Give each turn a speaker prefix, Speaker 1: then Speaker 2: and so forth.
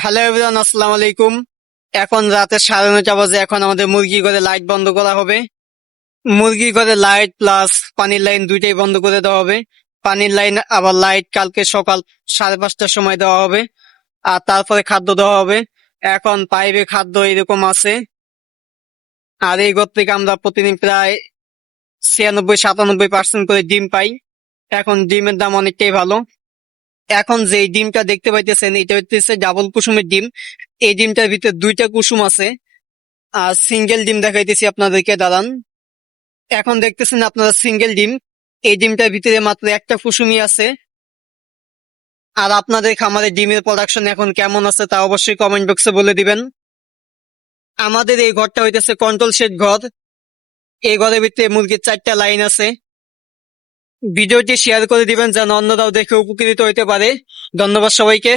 Speaker 1: Hello everyone, আসসালামু আলাইকুম। এখন রাতে সাড়ে নয়টা বাজে, এখন আমাদের মুরগি ঘরে লাইট বন্ধ করা হবে। মুরগি ঘরে লাইট প্লাস পানির লাইন দুইটাই বন্ধ করে দেওয়া হবে। পানির লাইন আবার লাইট কালকে সকাল সাড়ে পাঁচটার সময় দেওয়া হবে। আর তারপরে খাদ্য দেওয়া হবে। এখন পাইপে খাদ্য এরকম আছে। আর এই ঘর থেকে আমরা প্রতিদিন প্রায় ছিয়ানব্বই সাতানব্বই পার্সেন্ট করে ডিম পাই। এখন ডিমের দাম অনেকটাই ভালো। এখন যে ডিমটা দেখতে পাইতেছেন, এটা হচ্ছে ডাবল কুসুমের ডিম। এই ডিমটার ভিতরে দুইটা কুসুম আছে। আর সিঙ্গেল ডিম দেখাইতেছি আপনাদেরকে দাঁড়ান এখন দেখতেছেন আপনারা সিঙ্গেল ডিম। এই ডিমটার ভিতরে মাত্র একটা কুসুমই আছে। আর আপনাদের খামারে ডিমের প্রোডাকশন এখন কেমন আছে তা অবশ্যই কমেন্ট বক্সে বলে দিবেন। আমাদের এই ঘরটা হইতেছে কন্ট্রোল শেড ঘর। এই ঘরের ভিতরে মুরগির চারটা লাইন আছে। ভিডিওটি শেয়ার করে দিবেন যেন অন্যরাও দেখে উপকৃত হইতে পারে। ধন্যবাদ সবাইকে।